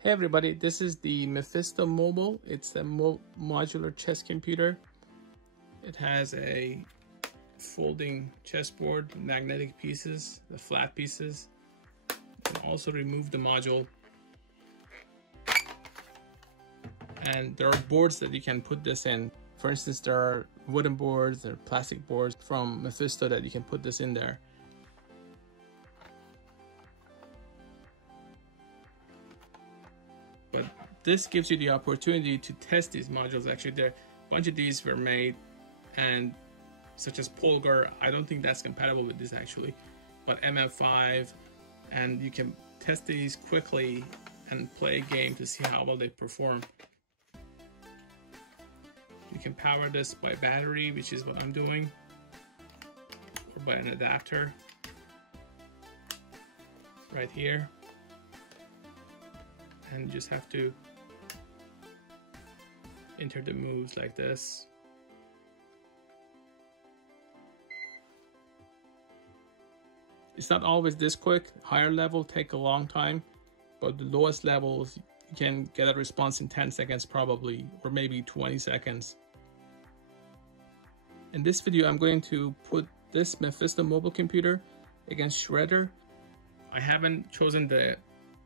Hey everybody, this is the Mephisto Mobil. It's a modular chess computer. It has a folding chessboard, magnetic pieces, the flat pieces. You can also remove the module. And there are boards that you can put this in. For instance, there are wooden boards, there are plastic boards from Mephisto that you can put this in there. But this gives you the opportunity to test these modules. Actually, there a bunch of these were made, and such as Polgar, I don't think that's compatible with this actually, but MM5, and you can test these quickly and play a game to see how well they perform. You can power this by battery, which is what I'm doing, or by an adapter right here. And you just have to enter the moves like this. It's not always this quick. Higher level take a long time, but the lowest levels you can get a response in 10 seconds probably, or maybe 20 seconds. In this video, I'm going to put this Mephisto Mobil computer against Shredder. I haven't chosen the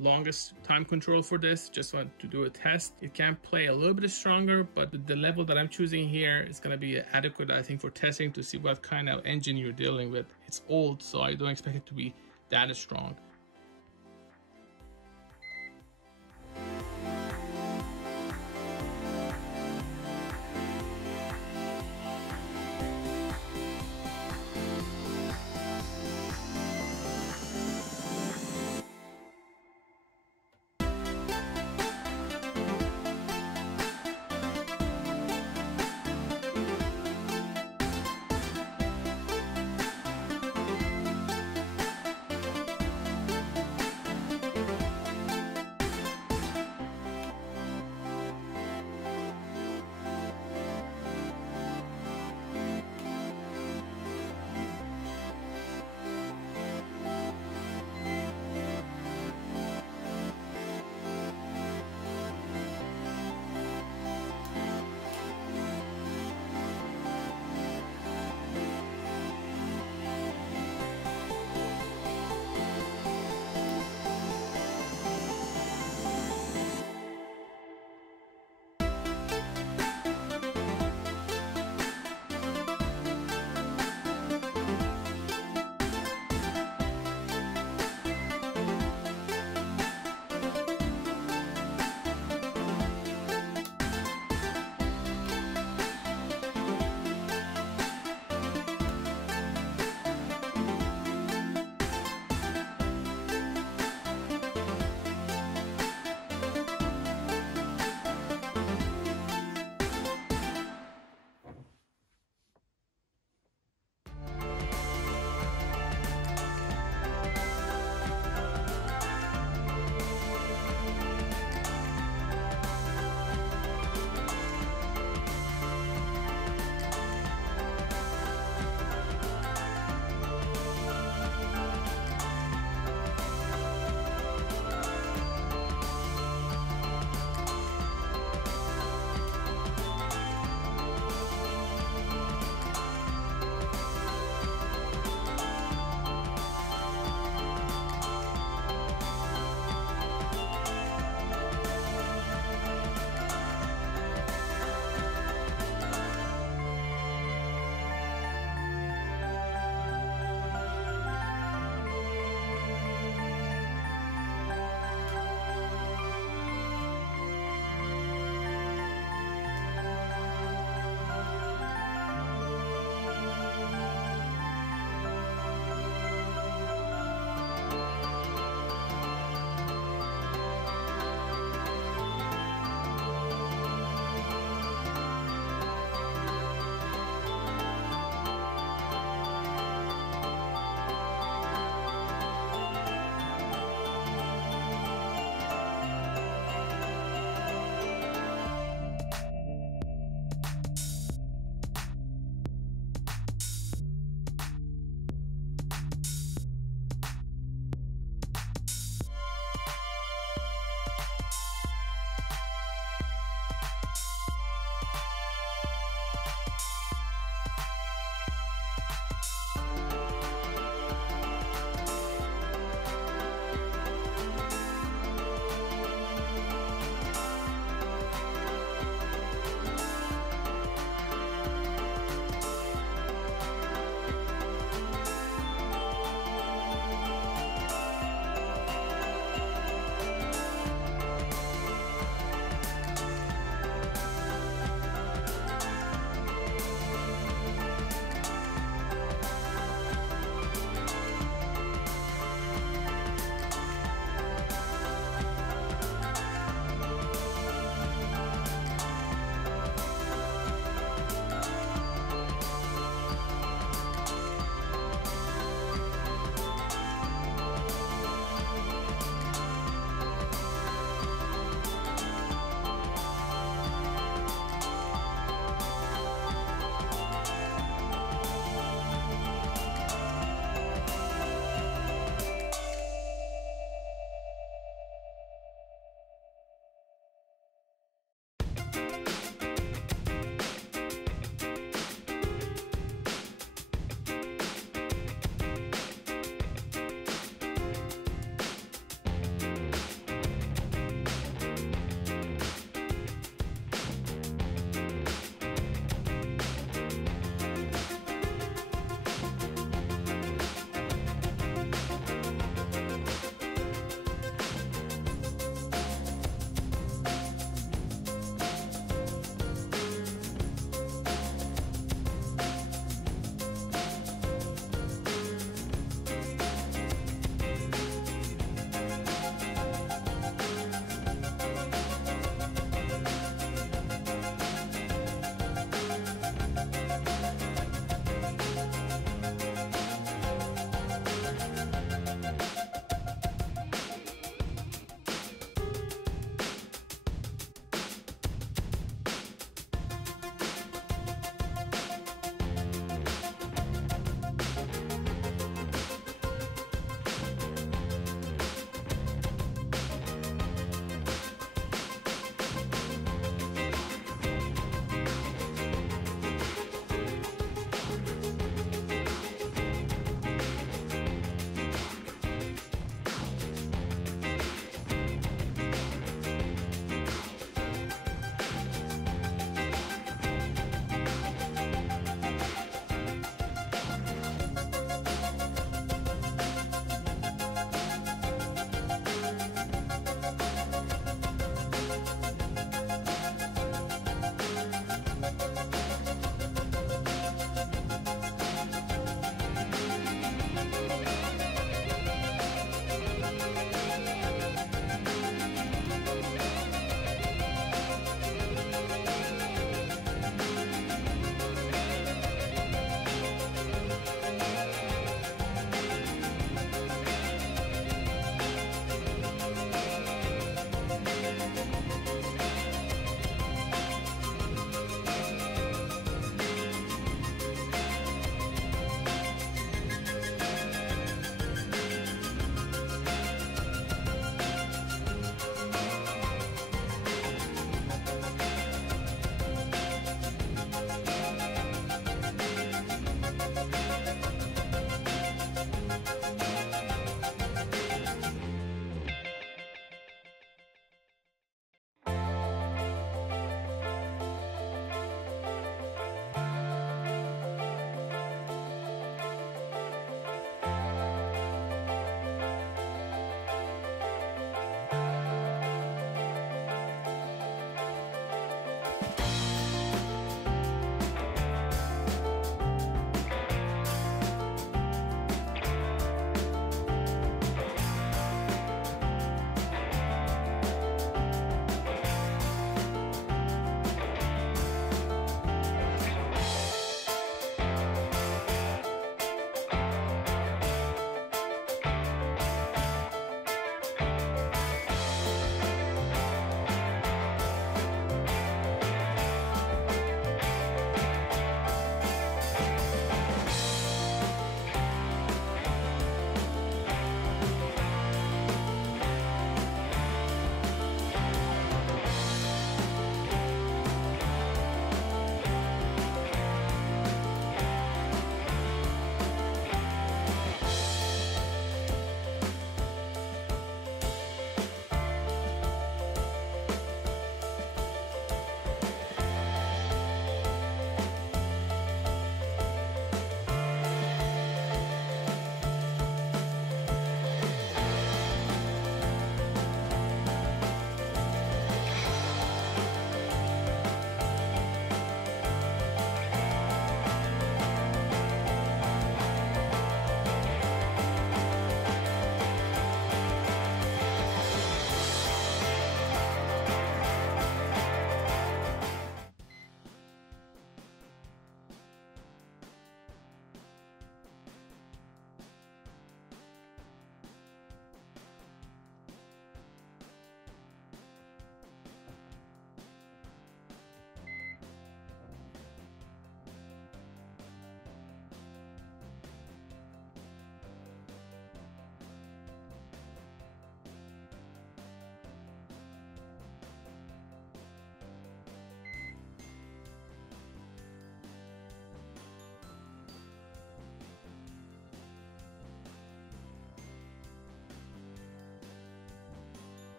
longest time control for this, just want to do a test. It can play a little bit stronger, but the level that I'm choosing here is going to be adequate, I think, for testing to see what kind of engine you're dealing with. It's old, so I don't expect it to be that strong.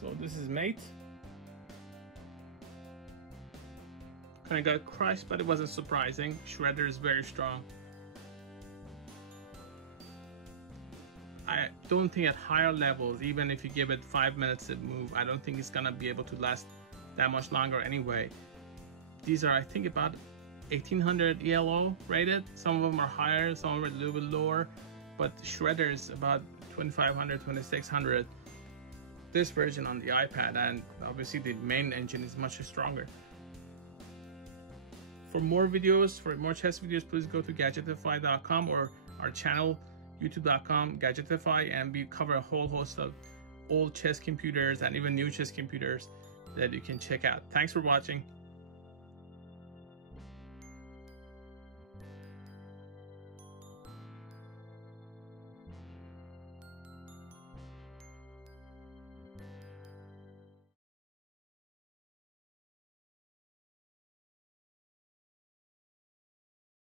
So this is mate. Kind of got crushed, but it wasn't surprising. Shredder is very strong. I don't think at higher levels, even if you give it 5 minutes to move, I don't think it's gonna be able to last that much longer anyway. These are, I think, about 1800 ELO rated. Some of them are higher, some are a little bit lower, but Shredder is about 2500, 2600. This version on the iPad, and obviously the main engine is much stronger. For more videos, for more chess videos, please go to Gadgetify.com or our channel, youtube.com, Gadgetify, and we cover a whole host of old chess computers and even new chess computers that you can check out. Thanks for watching.